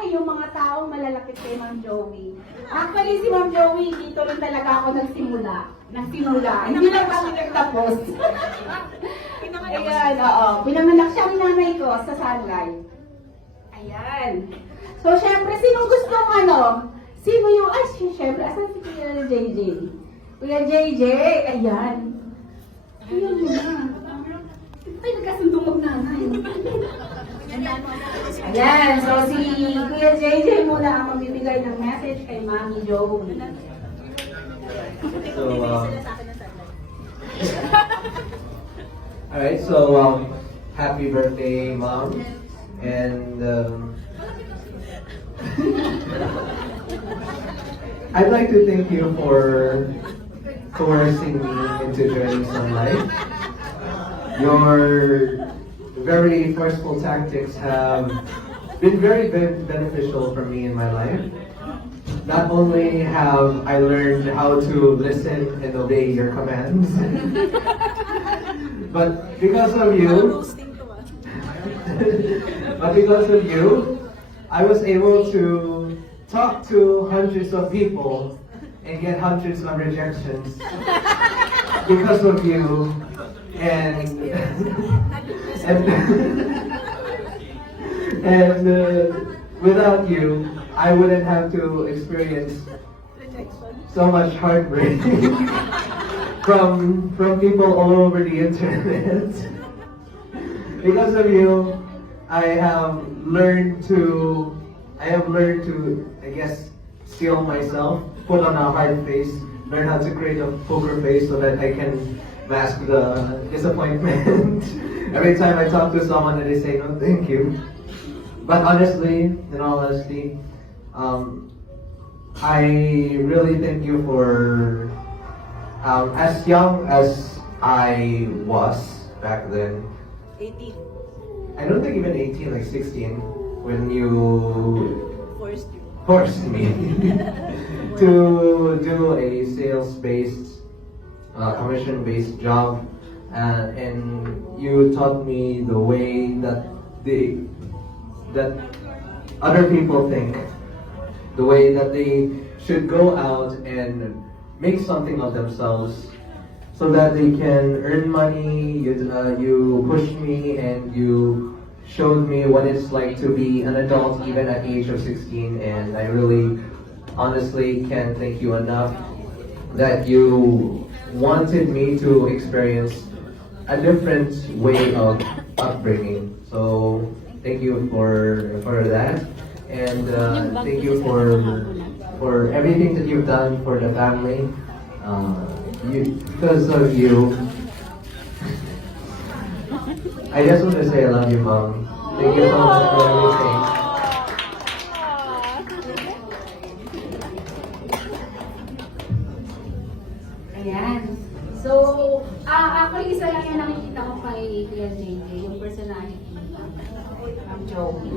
marami yung mga taong malalapit kay Ma'am Joey. Actually, si Ma'am Joey, dito rin talaga ako nagsimula. Hindi lang kami nagtapos. Ayan, oo. Pinanganak siya ang nanay ko sa Sunlight. Ayan. So, syempre, sinong gustong sino yung, syempre, asan si Kuya JJ? Kuya JJ, ayan. Ayan na. Ay, nagkasundong mag-nanay. Ayan, so si Kuya JJ muna ang magbibigay ng message kay Mami Joey. So, alright, so, happy birthday, Mom. And, I'd like to thank you for coercing me into joining Sunlight. Your very forceful tactics have been very beneficial for me in my life. Not only have I learned how to listen and obey your commands, but because of you, I was able to talk to hundreds of people and get hundreds of rejections because of you and without you, I wouldn't have to experience so much heartbreak from people all over the internet. Because of you, I have learned to, I guess, steel myself, put on a hard face, learn how to create a poker face so that I can mask the disappointment every time I talk to someone and they say no thank you. But honestly, in all honesty, I really thank you for, as young as I was back then, 18. I don't think even 18, like 16, when you Forced you. forced me to do a sales-based, commission-based job, and you taught me the way that other people think, the way that they should go out and make something of themselves, so that they can earn money. You pushed me and you showed me what it's like to be an adult even at the age of 16, and I really honestly can't thank you enough that you wanted me to experience a different way of upbringing. So thank you for that, and thank you for everything that you've done for the family. Because of you, I just want to say I love you, Mom. Thank you so much for everything. Ayan. So, actually, isa lang yung nakikita ko kay Kuya JJ, yung personality ni Ma'am Joey.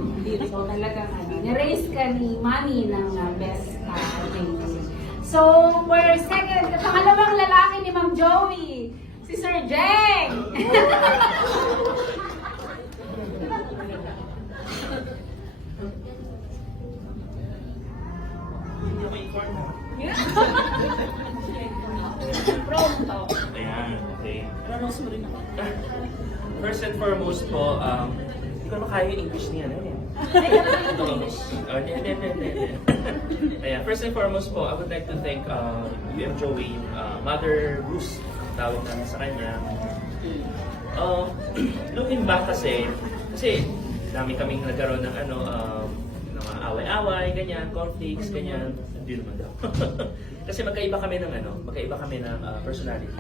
So, talagang ni-raise ka ni Mami ng best JJ. So, for pangalawang lalaki ni Ma'am Joey, si Sir Jeng! Pronto. Ayan, okay. Pronounce mo rin ako. First and foremost po, hindi ko makaya yung English niya. Ano yan? English. Hindi. Ayan, first and foremost po, I would like to thank UM Joey, Mother Bruce, tawag namin sa kanya. Looking back kasi dami kaming nagkaroon ng mga away-away, ganyan, conflicts, ganyan. Hindi naman daw. Kasi magkaiba kami ng personality.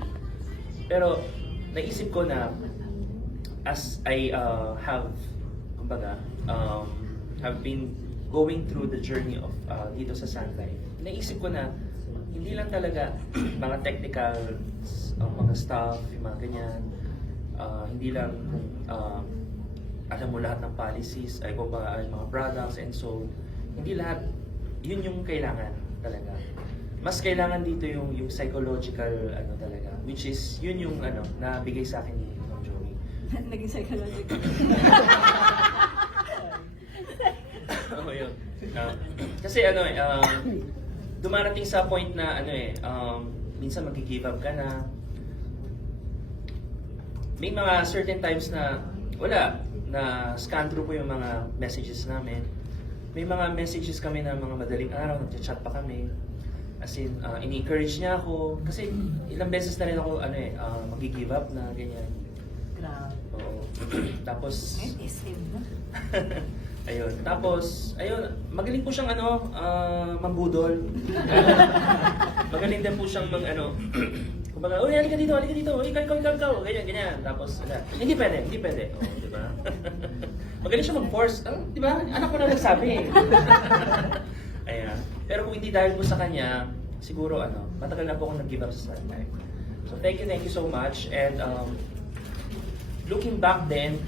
Pero naisip ko na as I have been going through the journey of dito sa Sunlight, naisip ko na hindi lang talaga mga technical mga staff, yung mga ganyan, hindi lang alam mo lahat ng policies, ay kung ba mga products, and so hindi lahat yun yung kailangan talaga. Mas kailangan dito yung psychological talaga, which is yun yung nabigay sa akin ni Ma'am Joey. Naging psychological. Yun. Kasi ano dumarating sa point na minsan mag-give up ka na. May mga certain times na wala, na scan through po yung mga messages namin. May mga messages kami na mga madaling araw, nag-chat pa kami. As in, ini-encourage niya ako. Kasi ilang beses na rin ako, mag-give up na, ganyan. Grabe. Oo. Tapos, SM na. ayun. Tapos, magaling po siyang mambudol. Magaling din po siyang kumbaga, uy, halika dito, uy, ikaw, ganyan. Tapos, hindi pwede. Oo, di ba? Magaling siya mag-force. Di ba? Anak ko na nagsabi. Ayan. Pero kung hindi dahil po sa kanya, siguro, matagal na po akong nag-give up sa Sunlife. So, thank you so much. And, looking back then,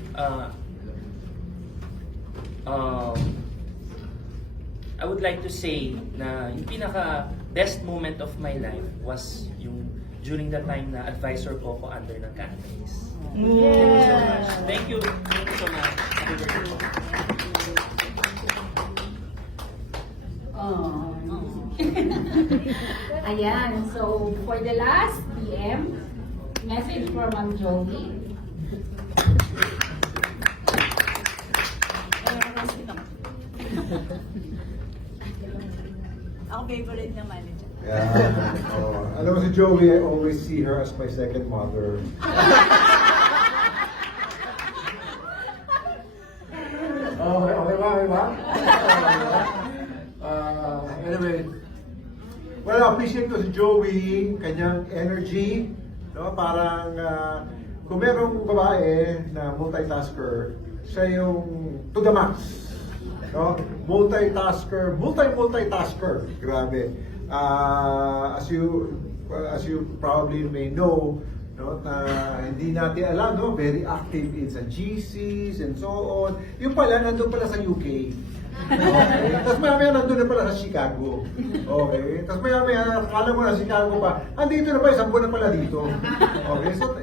I would like to say na yung pinaka best moment of my life was yung during the time na advisor po ako under ng Cantonese. Thank you so much. Thank you so much. Happy birthday po. Ayan, so for the last PM, message from Ma'am Joey. Ako favorite na manager. Yeah. Alam mo si Joey, I always see her as my second mother. Okay ba? Anyway, well, appreciate ko si Joey, kanyang energy, no? Parang kung merong babae na multitasker, siya yung to the max. No? Multitasker, grabe. As you probably may know, no, na hindi natin alam, no, very active in sa GCs and so on. Yung pala, nandun pala sa UK. Okay. Tapos maya nandun na pala sa Chicago. Okay. Tapos maya akala mo na Chicago pa. Andito na pa, isang buwan na pala dito. Okay. So,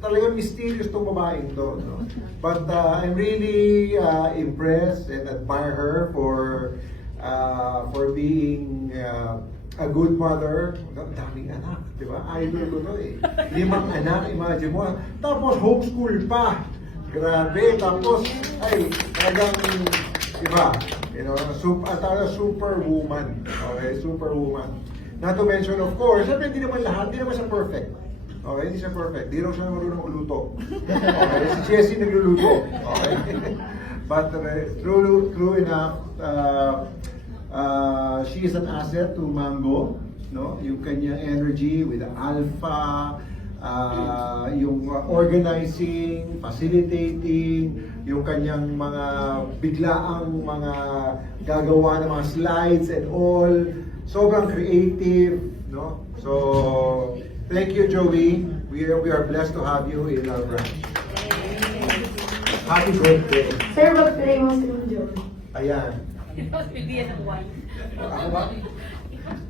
talagang mysterious tong babaeng to, no? But I'm really impressed and admire her for being a good mother. Daming anak, di ba? Idol ko to eh. 5 anak, imagine mo. Tapos homeschool pa. Grabe. Tapos, talagang, di ba? You know, superwoman. Okay, superwoman. Not to mention, of course, siyempre hindi naman siya perfect. Okay, hindi siya perfect. Di raw siya marunong magluto. Okay, si Jessie nagluluto. Okay. But true enough, she is an asset to Mango, no? Yung kanyang energy with the alpha, yung organizing, facilitating, yung kanyang mga biglaang mga gagawa ng mga slides and all. Sobrang creative, no? So, thank you, Joey. We are blessed to have you in our branch. Happy birthday. Sir, mag-pray mo si Ma'am Joey. Ayan. Bibigyan ng wine. Ako ba?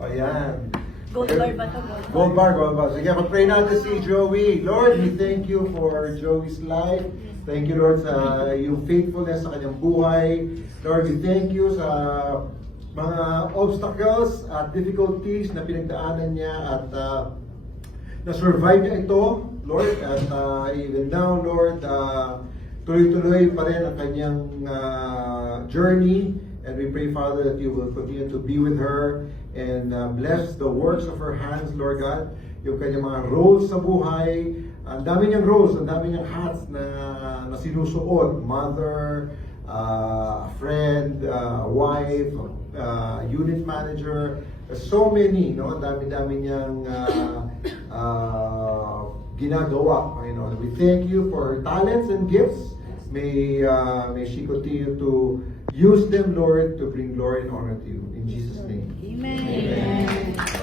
Ayan. Gold bar ba ito? Gold bar. Sige, mag-pray natin si Joey. Lord, we thank you for Joey's life. Thank you, Lord, sa yung faithfulness sa kanyang buhay. Lord, we thank you sa mga obstacles at difficulties na pinagdaanan niya at na-survive niya ito, Lord. At even now, Lord, tuloy-tuloy pa rin ang kanyang journey. And we pray, Father, that you will continue to be with her and bless the works of her hands, Lord God. Yung kanyang mga roles sa buhay. Ang dami niyang roles, ang dami niyang hats na sinusuot. Mother, friend, wife, unit manager. So many, no? Dami-dami niyang ginagawa. You know, we thank you for her talents and gifts. May she continue to use them, Lord, to bring glory and honor to you. In Jesus' name. Amen. Amen.